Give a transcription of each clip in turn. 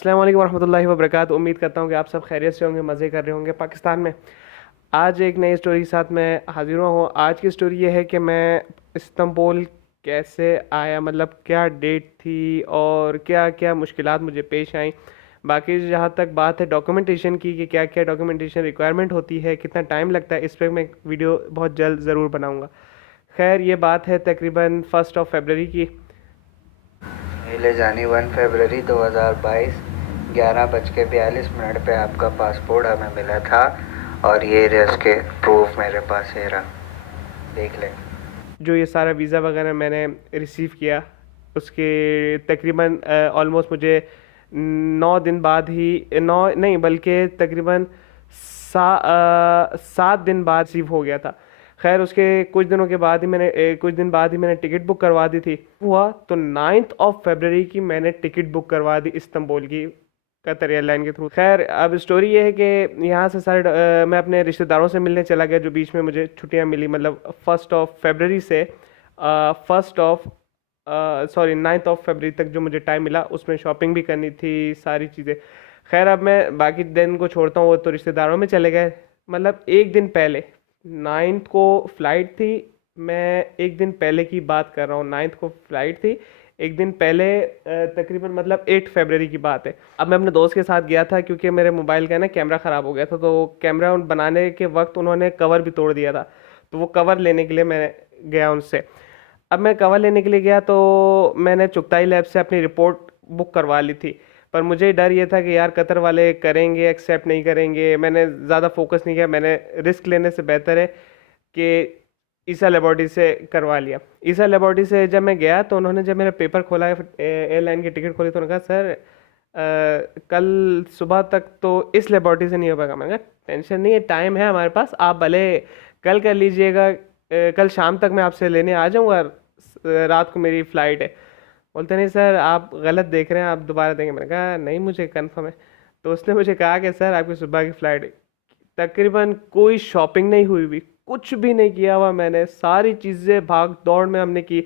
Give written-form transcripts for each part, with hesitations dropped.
अस्सलाम वालेकुम रहमतुल्लाहि व बरकातहू। उम्मीद करता हूँ कि आप सब खैरियत से होंगे, मज़े कर रहे होंगे पाकिस्तान में। आज एक नई स्टोरी के साथ मैं हाजिर हुआ हूँ। आज की स्टोरी ये है कि मैं इस्तांबुल कैसे आया, मतलब क्या डेट थी और क्या क्या मुश्किलात मुझे पेश आई। बाकी जहाँ तक बात है डॉक्यूमेंटेशन की कि क्या क्या डॉक्यूमेंटेशन रिक्वायरमेंट होती है, कितना टाइम लगता है, इस पर मैं एक वीडियो बहुत जल्द ज़रूर बनाऊँगा। खैर, ये बात है तकरीबन 1 फरवरी की। नीले जानी 1 फरवरी 2022 11:42 पे आपका पासपोर्ट हमें मिला था। और ये रहे उसके प्रूफ मेरे पास, ये रहा, देख लें। जो ये सारा वीज़ा वगैरह मैंने रिसीव किया, उसके तकरीबन ऑलमोस्ट मुझे 9 दिन बाद ही, नौ नहीं बल्कि तकरीबन 7 दिन बाद रिसीव हो गया था। खैर, उसके कुछ दिनों के बाद ही कुछ दिन बाद ही मैंने टिकट बुक करवा दी थी। हुआ तो 9 फरवरी की मैंने टिकट बुक करवा दी इस्तांबुल की, कतर एयरलाइन के थ्रू। खैर, अब स्टोरी ये है कि यहाँ से मैं अपने रिश्तेदारों से मिलने चला गया, जो बीच में मुझे छुट्टियाँ मिली, मतलब 1 फरवरी से फर्स्ट ऑफ सॉरी 9 फरवरी तक जो मुझे टाइम मिला, उसमें शॉपिंग भी करनी थी, सारी चीज़ें। खैर, अब मैं बाकी दिन को छोड़ता हूँ, वो तो रिश्तेदारों में चले गए। मतलब एक दिन पहले, 9 को फ़्लाइट थी। मैं एक दिन पहले की बात कर रहा हूँ, 9 को फ़्लाइट थी। एक दिन पहले तकरीबन मतलब 8 फरवरी की बात है। अब मैं अपने दोस्त के साथ गया था क्योंकि मेरे मोबाइल का ना कैमरा ख़राब हो गया था, तो कैमरा बनाने के वक्त उन्होंने कवर भी तोड़ दिया था। तो वो कवर लेने के लिए मैं गया उनसे। अब मैं कवर लेने के लिए गया तो मैंने चुगताई लैब से अपनी रिपोर्ट बुक करवा ली थी। पर मुझे डर ये था कि यार कतर वाले करेंगे एक्सेप्ट नहीं करेंगे। मैंने ज़्यादा फोकस नहीं किया, मैंने रिस्क लेने से बेहतर है कि ईसा लेबॉर्ट्री से करवा लिया। ईसा लेबॉर्ट्री से जब मैं गया तो उन्होंने जब मेरा पेपर खोला, एयरलाइन की टिकट खोली, तो उन्होंने कहा सर कल सुबह तक तो इस लेबॉर्ट्री से नहीं हो पाएगा। मैंने कहा टेंशन नहीं है, टाइम है हमारे पास, आप भले कल कर लीजिएगा, कल शाम तक मैं आपसे लेने आ जाऊँगा, रात को मेरी फ़्लाइट है। बोलते नहीं सर, आप गलत देख रहे हैं, आप दोबारा देंगे। मैंने कहा नहीं, मुझे कंफर्म है। तो उसने मुझे कहा कि सर आपकी सुबह की फ़्लाइट है। तकरीबन कोई शॉपिंग नहीं हुई हुई, कुछ भी नहीं किया हुआ मैंने, सारी चीज़ें भाग दौड़ में हमने की।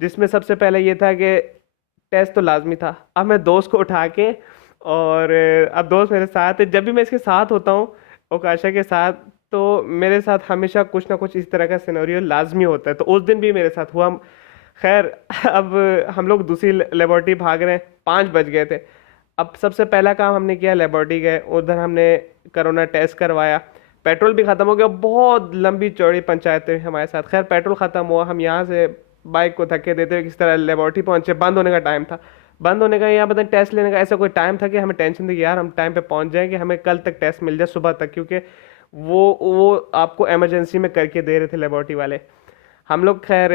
जिसमें सबसे पहले ये था कि टेस्ट तो लाजमी था। अब मैं दोस्त को उठा के, और अब दोस्त मेरे साथ है, जब भी मैं इसके साथ होता हूँ ओकाशा के साथ, तो मेरे साथ हमेशा कुछ ना कुछ इस तरह का सिनेरियो लाजमी होता है। तो उस दिन भी मेरे साथ हुआ। खैर, अब हम लोग दूसरी लेबोरेटरी भाग रहे हैं, 5 बज गए थे। अब सबसे पहला काम हमने किया, लेबोरेटरी गए, उधर हमने कोरोना टेस्ट करवाया। पेट्रोल भी ख़त्म हो गया, बहुत लंबी चौड़ी पंचायतें हुई हमारे साथ। खैर, पेट्रोल ख़त्म हुआ, हम यहाँ से बाइक को धक्के देते हुए किस तरह लेबोरेटरी पहुंचे। बंद होने का टाइम था, बंद होने का या मतलब टेस्ट लेने का ऐसा कोई टाइम था कि हमें टेंशन थी कि यार हम टाइम पे पहुंच जाएं, कि हमें कल तक टेस्ट मिल जाए सुबह तक, क्योंकि वो आपको इमरजेंसी में करके दे रहे थे लेबोरेटरी वाले। हम लोग खैर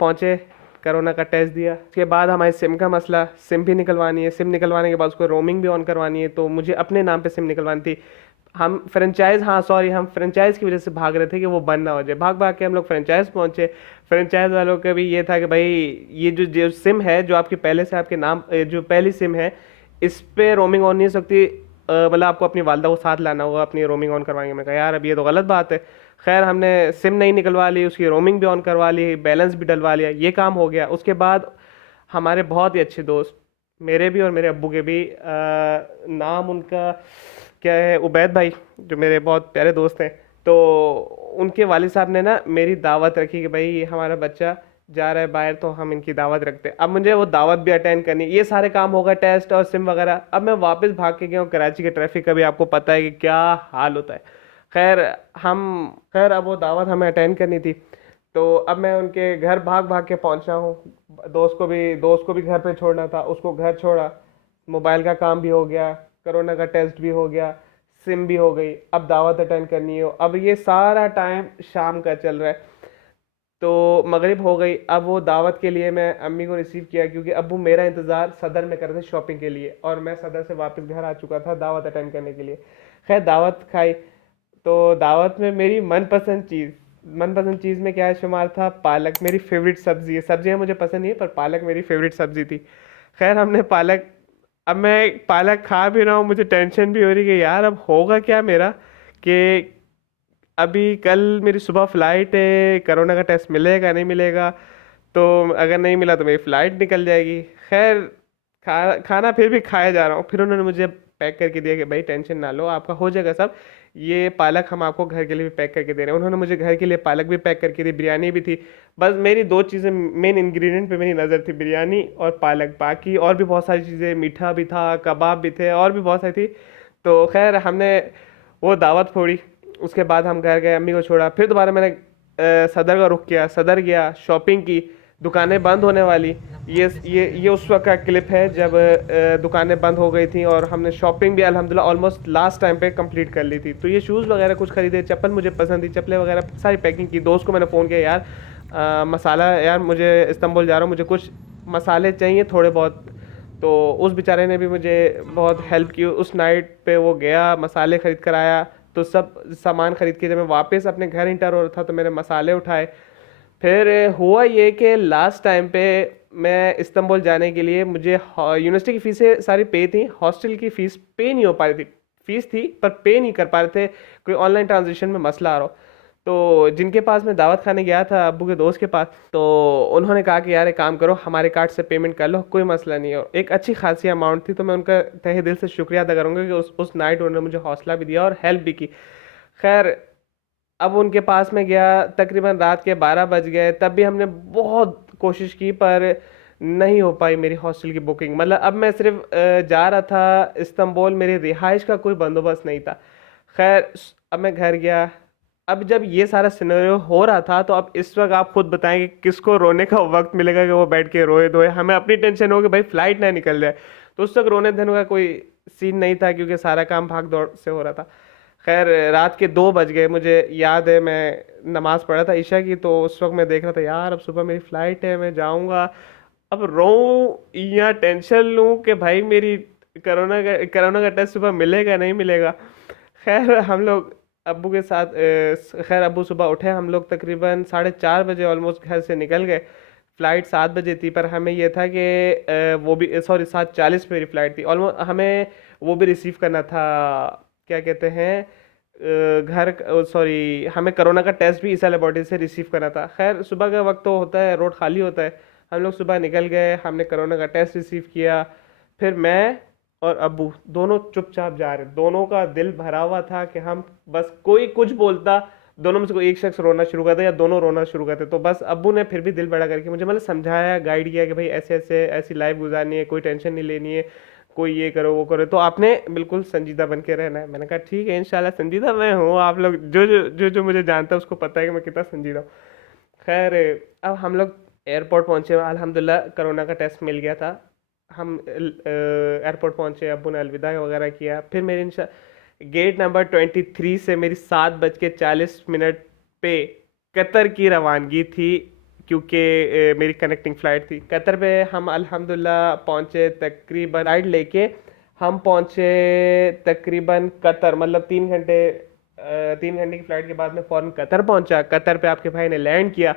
पहुंचे, कोरोना का टेस्ट दिया। उसके बाद हमारे सिम का मसला, सिम भी निकलवानी है। सिम निकलवाने के बाद उसको रोमिंग भी ऑन करवानी है, तो मुझे अपने नाम पे सिम निकलवानी थी। हम फ्रेंचाइज, हाँ सॉरी, हम फ्रेंचाइज की वजह से भाग रहे थे कि वो बंद ना हो जाए। भाग भाग के हम लोग फ्रेंचाइज पहुंचे। फ्रेंचाइज वालों का भी ये था कि भाई ये जो जो सिम है, जो आपके पहले से आपके नाम, जो पहली सिम है, इस पे रोमिंग ऑन नहीं हो सकती। मतलब आपको अपनी वालदा को साथ लाना होगा अपनी रोमिंग ऑन करवाएंगे। मैं कहा यार अब ये तो गलत बात है। खैर, हमने सिम नहीं निकलवा ली, उसकी रोमिंग भी ऑन करवा ली, बैलेंस भी डलवा लिया, ये काम हो गया। उसके बाद हमारे बहुत ही अच्छे दोस्त, मेरे भी और मेरे अब्बू के भी, नाम उनका क्या है, उबैद भाई, जो मेरे बहुत प्यारे दोस्त हैं। तो उनके वालिद साहब ने ना मेरी दावत रखी कि भाई हमारा बच्चा जा रहा है बाहर, तो हम इनकी दावत रखते हैं। अब मुझे वो दावत भी अटेंड करनी, ये सारे काम होगा, टेस्ट और सिम वगैरह। अब मैं वापस भाग के गया हूँ। कराची के ट्रैफिक का भी आपको पता है कि क्या हाल होता है। खैर, हम खैर अब वो दावत हमें अटेंड करनी थी, तो अब मैं उनके घर भाग भाग के पहुंचा हूँ। दोस्त को भी घर पे छोड़ना था, उसको घर छोड़ा। मोबाइल का काम भी हो गया, कोरोना का टेस्ट भी हो गया, सिम भी हो गई, अब दावत अटेंड करनी हो। अब ये सारा टाइम शाम का चल रहा है, तो मगरिब हो गई। अब वो दावत के लिए मैं अम्मी को रिसीव किया, क्योंकि अब्बू मेरा इंतज़ार सदर में कर रहे थे शॉपिंग के लिए, और मैं सदर से वापस घर आ चुका था दावत अटेंड करने के लिए। खैर, दावत खाई। तो दावत में मेरी मनपसंद चीज़ में क्या शुमार था, पालक। मेरी फेवरेट सब्ज़ी है, सब्जियाँ मुझे पसंद नहीं है पर पालक मेरी फेवरेट सब्ज़ी थी। खैर, हमने पालक, अब मैं पालक खा भी रहा हूँ, मुझे टेंशन भी हो रही है कि यार अब होगा क्या मेरा, कि अभी कल मेरी सुबह फ़्लाइट है, कोरोना का टेस्ट मिलेगा नहीं मिलेगा, तो अगर नहीं मिला तो मेरी फ़्लाइट निकल जाएगी। खैर, खाना फिर भी खाया जा रहा हूँ। फिर उन्होंने मुझे पैक करके दिया कि भाई टेंशन ना लो, आपका हो जाएगा सब। ये पालक हम आपको घर के लिए भी पैक करके दे रहे हैं। उन्होंने मुझे घर के लिए पालक भी पैक करके दी, बिरयानी भी थी। बस मेरी दो चीज़ें मेन इंग्रेडिएंट पे मेरी नज़र थी, बिरयानी और पालक। बाकी और भी बहुत सारी चीज़ें, मीठा भी था, कबाब भी थे, और भी बहुत सारी थी। तो खैर हमने वो दावत फोड़ी। उसके बाद हम घर गए, अम्मी को छोड़ा, फिर दोबारा मैंने सदर का रुख किया, सदर गया, शॉपिंग की। दुकानें बंद होने वाली, ये उस वक्त का क्लिप है जब दुकानें बंद हो गई थी और हमने शॉपिंग भी अल्हम्दुलिल्लाह ऑलमोस्ट लास्ट टाइम पे कंप्लीट कर ली थी। तो ये शूज़ वगैरह कुछ खरीदे, चप्पल मुझे पसंद थी, चप्पलें वगैरह सारी पैकिंग की। दोस्त को मैंने फ़ोन किया, यार मसाला, यार मुझे इस्तांबुल जा रहा हूँ, मुझे कुछ मसाले चाहिए थोड़े बहुत। तो उस बेचारे ने भी मुझे बहुत हेल्प की। उस नाइट पे वो गया, मसाले ख़रीद कर आया। तो सब सामान ख़रीद के जब मैं वापस अपने घर इंटर हो रहा था तो मैंने मसाले उठाए। फिर हुआ ये कि लास्ट टाइम पे मैं इस्तांबुल जाने के लिए, मुझे यूनिवर्सिटी की फ़ीसें सारी पे थी, हॉस्टल की फ़ीस पे नहीं हो पा रही थी। फ़ीस थी पर पे नहीं कर पा रहे थे, कोई ऑनलाइन ट्रांजेक्शन में मसला आ रहा हो। तो जिनके पास मैं दावत खाने गया था, अब्बू के दोस्त के पास, तो उन्होंने कहा कि यार एक काम करो, हमारे कार्ड से पेमेंट कर लो, कोई मसला नहीं है। और एक अच्छी खासी अमाउंट थी। तो मैं उनका तहे दिल से शुक्रिया अदा करूँगा कि उस नाइट उन्होंने मुझे हौसला भी दिया और हेल्प भी की। खैर अब उनके पास में गया, तकरीबन रात के 12 बज गए। तब भी हमने बहुत कोशिश की पर नहीं हो पाई मेरी हॉस्टल की बुकिंग। मतलब अब मैं सिर्फ जा रहा था इस्तांबुल, मेरी रिहाइश का कोई बंदोबस्त नहीं था। खैर अब मैं घर गया। अब जब ये सारा सिनेरियो हो रहा था तो अब इस वक्त आप खुद बताएं कि किसको रोने का वक्त मिलेगा कि वो बैठ के रोए धोए। हमें अपनी टेंशन हो कि भाई फ्लाइट ना निकल जाए। तो उस तक रोने धोने का कोई सीन नहीं था क्योंकि सारा काम भाग दौड़ से हो रहा था। खैर रात के 2 बज गए, मुझे याद है मैं नमाज़ पढ़ा था ईशा की। तो उस वक्त मैं देख रहा था यार अब सुबह मेरी फ़्लाइट है, मैं जाऊंगा। अब रोऊं या टेंशन लूं कि भाई मेरी कोरोना का टेस्ट सुबह मिलेगा नहीं मिलेगा। खैर हम लोग अब्बू के साथ खैर अब्बू सुबह उठे, हम लोग तकरीबन 4:30 बजे ऑलमोस्ट घर से निकल गए। फ़्लाइट 7 बजे थी पर हमें यह था कि वो भी सॉरी 7:40 पे मेरी फ़्लाइट थी। ऑलमोस्ट हमें वो भी रिसीव करना था, क्या कहते हैं घर, सॉरी हमें कोरोना का टेस्ट भी ईसा लेबोरेटरी से रिसीव करना था। खैर सुबह का वक्त तो होता है, रोड खाली होता है। हम लोग सुबह निकल गए, हमने कोरोना का टेस्ट रिसीव किया। फिर मैं और अब्बू दोनों चुपचाप जा रहे, दोनों का दिल भरा हुआ था कि हम बस कोई कुछ बोलता, दोनों में से कोई एक शख्स रोना शुरू करता या दोनों रोना शुरू करते। तो बस अब्बू ने फिर भी दिल बड़ा करके मुझे मतलब समझाया, गाइड किया कि भाई ऐसे ऐसे ऐसी लाइफ गुजारनी है, कोई टेंशन नहीं लेनी है, कोई ये करो वो करो, तो आपने बिल्कुल संजीदा बन के रहना है। मैंने कहा ठीक है इंशाल्लाह संजीदा मैं हूँ। आप लोग जो मुझे जानता है उसको पता है कि मैं कितना संजीदा हूँ। खैर अब हम लोग एयरपोर्ट पहुँचे, अल्हम्दुलिल्लाह कोरोना का टेस्ट मिल गया था। हम एयरपोर्ट पहुँचे, अब्बू ने अलविदा वगैरह किया। फिर मेरी गेट नंबर 23 से मेरी 7:40 पे कतर की रवानगी थी क्योंकि मेरी कनेक्टिंग फ़्लाइट थी। कतर पे हम अल्हम्दुलिल्लाह पहुँचे, तकरीबन फ़्लाइट लेके हम पहुँचे तकरीबन कतर, मतलब 3 घंटे 3 घंटे की फ़्लाइट के बाद मैं फ़ौरन कतर पहुँचा। कतर पे आपके भाई ने लैंड किया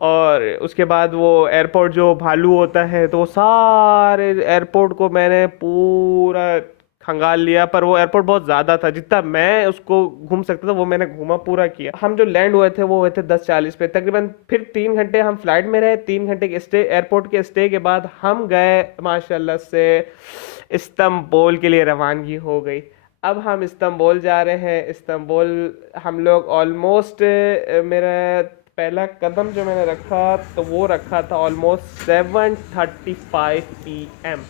और उसके बाद वो एयरपोर्ट जो भालू होता है तो वो सारे एयरपोर्ट को मैंने पूरा खंगाल लिया। पर वो एयरपोर्ट बहुत ज़्यादा था, जितना मैं उसको घूम सकता था वो मैंने घूमा पूरा किया। हम जो लैंड हुए थे वो हुए थे 10:40 पे तकरीबन। फिर 3 घंटे हम फ्लाइट में रहे, 3 घंटे के स्टे, एयरपोर्ट के स्टे के बाद हम गए माशाल्लाह से इस्तांबुल के लिए रवानगी हो गई। अब हम इस्तांबुल जा रहे हैं। इस्तांबुल हम लोग ऑलमोस्ट मेरा पहला कदम जो मैंने रखा तो वो रखा था ऑलमोस्ट 7:35 PM।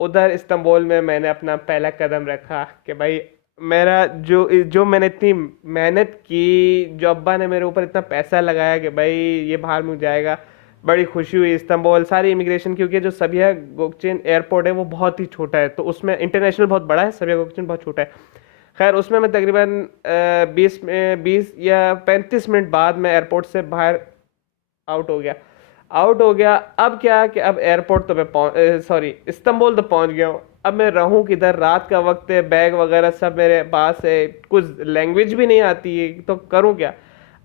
उधर इस्तांबुल में मैंने अपना पहला कदम रखा कि भाई मेरा जो जो मैंने इतनी मेहनत की, जो अब्बा ने मेरे ऊपर इतना पैसा लगाया कि भाई ये बाहर मुझे जाएगा, बड़ी खुशी हुई। इस्तांबुल सारी इमिग्रेशन, क्योंकि जो सबिया गोकचेन एयरपोर्ट है वो बहुत ही छोटा है, तो उसमें इंटरनेशनल बहुत बड़ा है, सबिया गोकचेन बहुत छोटा है। खैर उसमें मैं तकरीबन 20 या 35 मिनट बाद मैं एयरपोर्ट से बाहर आउट हो गया। अब क्या कि अब एयरपोर्ट तो मैं सॉरी इस्तांबुल तो पहुंच गया हूँ। अब मैं रहूँ किधर, रात का वक्त है, बैग वगैरह सब मेरे पास है, कुछ लैंग्वेज भी नहीं आती है तो करूँ क्या।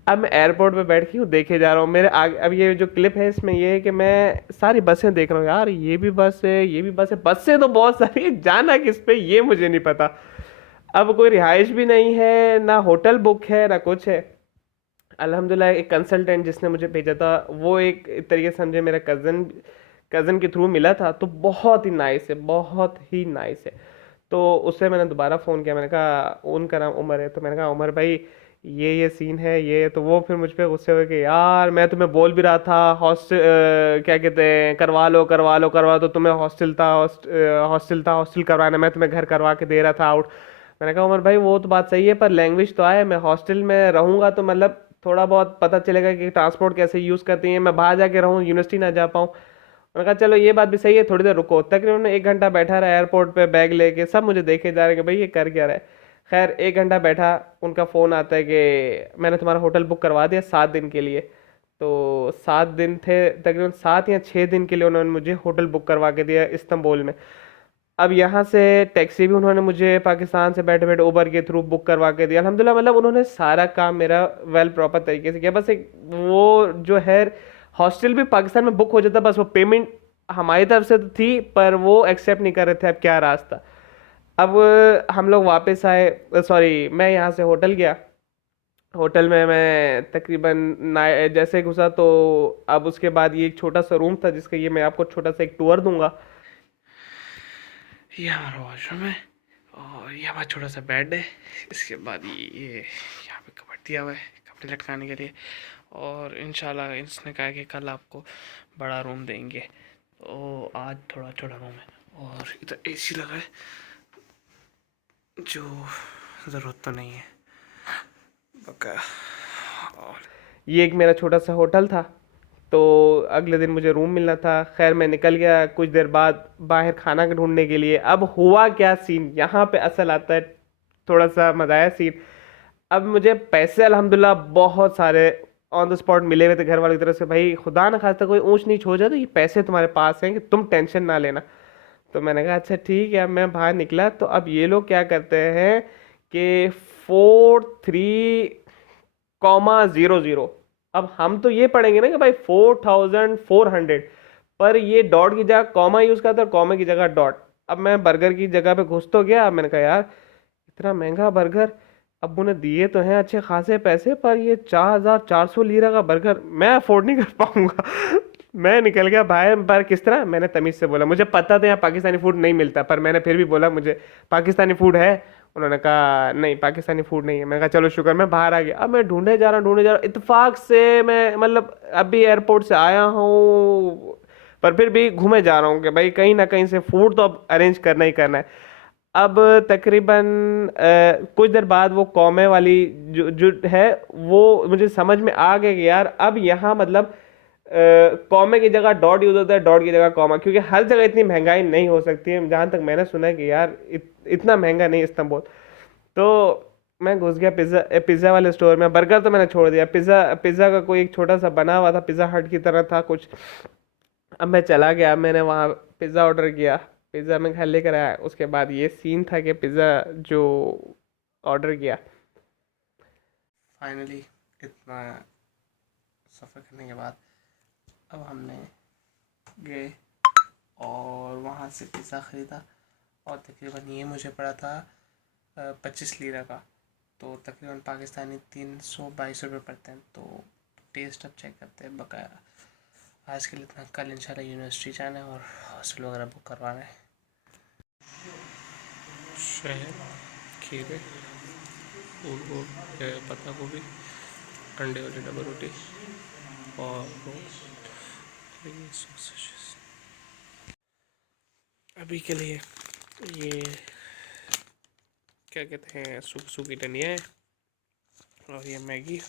अब मैं एयरपोर्ट पे बैठ के हूँ, देखे जा रहा हूँ मेरे आगे। अब ये जो क्लिप है इसमें ये है कि मैं सारी बसें देख रहा हूँ, यार ये भी बस है, ये भी बस है, बसें तो बहुत सारी है, जाना किस पे ये मुझे नहीं पता। अब कोई रिहाइश भी नहीं है, ना होटल बुक है, ना कुछ है। अल्हम्दुलिल्लाह एक कंसल्टेंट जिसने मुझे भेजा था वो एक तरीके से समझे मेरा कज़न के थ्रू मिला था, तो बहुत ही नाइस है, बहुत ही नाइस है। तो उससे मैंने दोबारा फ़ोन किया, मैंने कहा, उनका नाम उमर है, तो मैंने कहा उमर भाई ये सीन है ये, तो वो फिर मुझ पे गुस्से हुए कि यार मैं तुम्हें बोल भी रहा था हॉस्टल, क्या कहते हैं, करवा लो करवा लो करवा, तो तुम्हें हॉस्टल करवाना, मैं तुम्हें घर करवा के दे रहा था आउट। मैंने कहा उमर भाई वो तो बात सही है, पर लैंग्वेज तो आए, मैं हॉस्टल में रहूंगा तो मतलब थोड़ा बहुत पता चलेगा कि ट्रांसपोर्ट कैसे यूज़ करती हैं, मैं बाहर जाके रहूँ, यूनिवर्सिटी ना जा पाऊँ। मैंने कहा चलो ये बात भी सही है, थोड़ी देर रुको। तकरीबन 1 घंटा बैठा रहा एयरपोर्ट पे, बैग लेके, सब मुझे देखे जा रहे हैं कि भाई ये कर क्या रहा है। खैर 1 घंटा बैठा, उनका फ़ोन आता है कि मैंने तुम्हारा होटल बुक करवा दिया 7 दिन के लिए। तो 7 दिन थे, तकरीबन 7 या 6 दिन के लिए उन्होंने मुझे होटल बुक करवा के दिया इस्तांबुल में। अब यहाँ से टैक्सी भी उन्होंने मुझे पाकिस्तान से बैठे बैठे उबर के थ्रू बुक करवा के दिया, अल्हम्दुलिल्लाह। मतलब उन्होंने सारा काम मेरा वेल प्रॉपर तरीके से किया। बस एक वो जो है, हॉस्टल भी पाकिस्तान में बुक हो जाता, बस वो पेमेंट हमारी तरफ से तो थी, पर वो एक्सेप्ट नहीं कर रहे थे, अब क्या रास्ता। अब हम लोग वापस आए, सॉरी मैं यहाँ से होटल गया। होटल में मैं तकरीबन जैसे घुसा, तो अब उसके बाद ये एक छोटा सा रूम था, जिसका ये मैं आपको छोटा सा एक टूर दूंगा। ये हमारा वॉशरूम है, और ये हमारा छोटा सा बेड है। इसके बाद ये यहाँ पे कपड़ दिया हुआ है कपड़े लटकाने के लिए, और इंशाल्लाह इसने कहा कि कल आपको बड़ा रूम देंगे, तो आज थोड़ा छोटा रूम है। और इधर एसी लगा है, जो ज़रूरत तो नहीं है बका। और ये एक मेरा छोटा सा होटल था। तो अगले दिन मुझे रूम मिलना था, खैर मैं निकल गया कुछ देर बाद बाहर खाना ढूंढने के लिए। अब हुआ क्या सीन, यहाँ पे असल आता है थोड़ा सा मजा आया सीन। अब मुझे पैसे अल्हम्दुलिल्लाह बहुत सारे ऑन द स्पॉट मिले हुए थे घर वालों की तरफ से, भाई खुदा ना खास्ता कोई ऊंच नीच हो जाए तो ये पैसे तुम्हारे पास हैं कि तुम टेंशन ना लेना। तो मैंने कहा अच्छा ठीक है। अब मैं बाहर निकला, तो अब ये लोग क्या करते हैं कि 43,000। अब हम तो ये पढ़ेंगे ना कि भाई 4,400, पर ये डॉट की जगह कॉमा यूज करता है, कॉमा की जगह डॉट। अब मैं बर्गर की जगह पे घुस तो गया, अब मैंने कहा यार इतना महंगा बर्गर, अब उन्हें दिए तो हैं अच्छे खासे पैसे, पर ये 4,400 लीरा का बर्गर मैं अफोर्ड नहीं कर पाऊंगा। मैं निकल गया बाहर, पर किस तरह मैंने तमीज से बोला, मुझे पता था यहाँ पाकिस्तानी फूड नहीं मिलता, पर मैंने फिर भी बोला मुझे पाकिस्तानी फूड है। उन्होंने कहा नहीं पाकिस्तानी फूड नहीं है। मैंने कहा चलो शुक्र, मैं बाहर आ गया। अब मैं ढूंढे जा रहा हूँ, इत्तेफाक से मैं मतलब अभी एयरपोर्ट से आया हूँ, पर फिर भी घूमे जा रहा हूँ कि भाई कहीं ना कहीं से फूड तो अब अरेंज करना ही करना है। अब तकरीबन कुछ देर बाद वो कौमे वाली जो है, वो मुझे समझ में आ गया कि यार अब यहाँ मतलब कॉमे की जगह डॉट यूज होता है, डॉट की जगह कॉमा, क्योंकि हर जगह इतनी महंगाई नहीं हो सकती है। जहां तक मैंने सुना है कि यार इतना महंगा नहीं इस्तांबुल। तो मैं घुस गया पिज़्ज़ा वाले स्टोर में। बर्गर तो मैंने छोड़ दिया, पिज़्ज़ा पिज़्ज़ा का कोई एक छोटा सा बना हुआ था, पिज़्ज़ा हट की तरह था कुछ। अब मैं चला गया, मैंने वहाँ पिज़्ज़ा ऑर्डर किया, पिज़्ज़ा मैं घर लेकर आया। उसके बाद ये सीन था कि पिज़्ज़ा जो ऑर्डर किया, फाइनली इतना सफ़र करने के बाद अब हमने गए और वहाँ से पिज़्ज़ा ख़रीदा, और तकरीबन ये मुझे पड़ा था 25 लीरा का। तो तकरीबन पाकिस्तानी 300-22 रुपये पड़ते हैं। तो टेस्ट अब चेक करते हैं बकाया। आज के लिए इतना, कल इंशाल्लाह यूनिवर्सिटी जाना है और हॉस्टल वगैरह बुक करवाना है। शहर, खीरे, फूल गोभी, पत्ता गोभी, अंडे वाली डबल रोटी और ये सॉसेजेस। अभी के लिए ये क्या कहते हैं, सूखी धनिया है, और ये मैगी,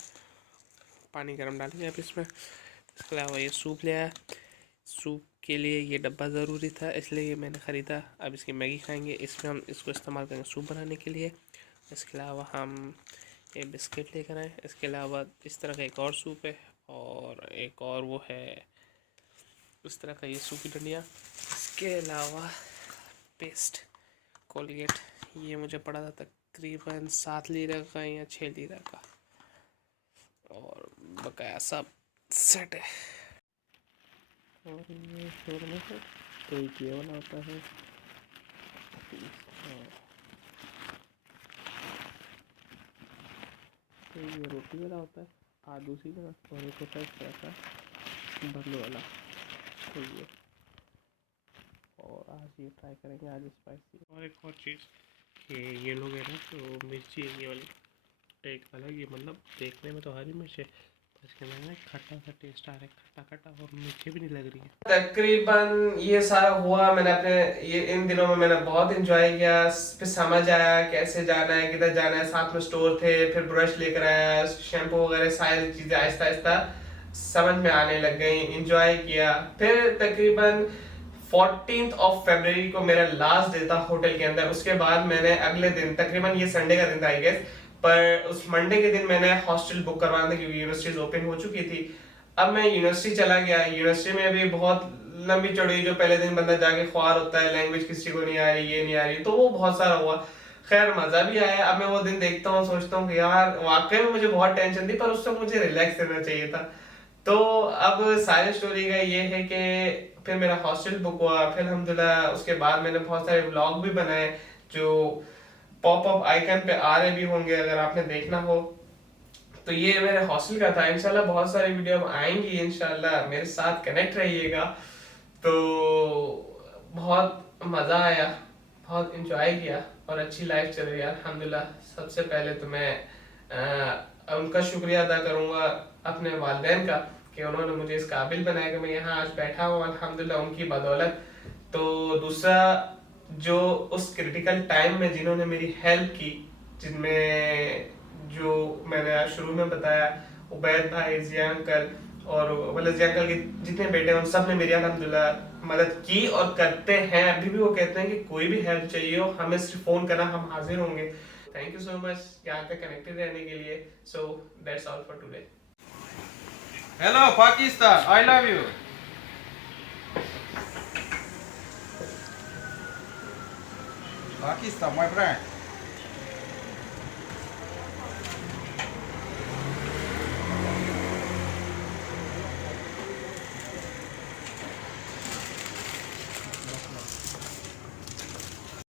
पानी गर्म डालेंगे आप इसमें। इसके अलावा ये सूप लिया, सूप के लिए ये डब्बा ज़रूरी था इसलिए ये मैंने ख़रीदा। अब इसकी मैगी खाएंगे, इसमें हम इसको इस्तेमाल करेंगे सूप बनाने के लिए। इसके अलावा हम ये बिस्किट लेकर आए। इसके अलावा इस तरह का एक और सूप है, और एक और वो है उस तरह का ये सूखी डंडिया। इसके अलावा पेस्ट, कोलगेट, ये मुझे पड़ा था तकरीबन 7 लीरा का या 6 लीरा का, और बकाया सब सेट है। और ये शोरमा है, तो ये वाला होता है, तो ये रोटी वाला होता है आलू सी का, और एक होता है इस तरह का बर्लो वाला। तो ये ये ट्राई करेंगे आज स्पाइसी। और एक और चीज़ ये लोग है ना तो मिर्ची है ये वाली एक अलग, ये मतलब देखने में तो हरी मिर्च है, इसके अंदर ना खट्टा सा टेस्ट आ रहा है, खट्टा खट्टा, और मीठी भी नहीं लग रही है। तकरीबन ये सारा हुआ, मैंने अपने ये इन दिनों में मैंने बहुत इंजॉय किया, फिर समझ आया कैसे जाना है किधर जाना है, साथ में स्टोर थे, फिर ब्रश लेकर आया, शैम्पू वगैरह सारी चीज़ें आहिस्ता आहिस्ता समझ में आने लग गई, इंजॉय किया। फिर तकरीबन 14th of February को मेरा लास्ट डे था होटल के अंदर। उसके बाद मैंने अगले दिन, तकरीबन ये संडे का दिन था आई गेस, पर उस मंडे के दिन मैंने हॉस्टल बुक करवाना था क्योंकि यूनिवर्सिटीज ओपन हो चुकी थी। अब मैं यूनिवर्सिटी चला गया, यूनिवर्सिटी में भी बहुत लंबी चौड़ी, जो पहले दिन बंदा जाके ख्वार होता है, लैंग्वेज किसी को नहीं आ रही, ये नहीं आ रही, तो वो बहुत सारा हुआ। खैर मजा भी आया। अब मैं वो दिन देखता हूँ, सोचता हूँ कि यार वाकई में मुझे बहुत टेंशन थी, पर उससे मुझे रिलैक्स करना चाहिए था। तो अब सारी स्टोरी का ये है कि फिर मेरा हॉस्टल बुक हुआ, फिर अल्हम्दुलिल्लाह उसके बाद मैंने बहुत सारे व्लॉग भी बनाए जो पॉप अप आइकन पे आ रहे भी होंगे अगर आपने देखना हो। तो ये मेरे हॉस्टल का था। इंशाल्लाह बहुत सारी वीडियो अब आएंगी, इंशाल्लाह मेरे साथ कनेक्ट रहिएगा। तो बहुत मज़ा आया, बहुत इंजॉय किया और अच्छी लाइफ चल रही है अल्हम्दुलिल्लाह। सबसे पहले तो मैं उनका शुक्रिया अदा करूँगा अपने वालिदैन का कि उन्होंने मुझे इस काबिल बनाया कि मैं यहाँ आज बैठा हूँ अल्हम्दुलिल्लाह उनकी बदौलत। तो दूसरा, जो उस क्रिटिकल टाइम में जिन्होंने मेरी हेल्प की, जिनमें जो मैंने आज शुरू में बताया, उबैद भाई, जिया अंकल और मतलब जिया अंकल के जितने बेटे हैं उन सब ने मेरी अल्हम्दुलिल्लाह मदद की और करते हैं। अभी भी वो कहते हैं कि कोई भी हेल्प चाहिए हो हमें सिर्फ फ़ोन करना, हम हाजिर होंगे। थैंक यू सो मच यहाँ पे कनेक्टेड रहने के लिए। So that's all for today. Hello Pakistan, I love you. Pakistan, my friend.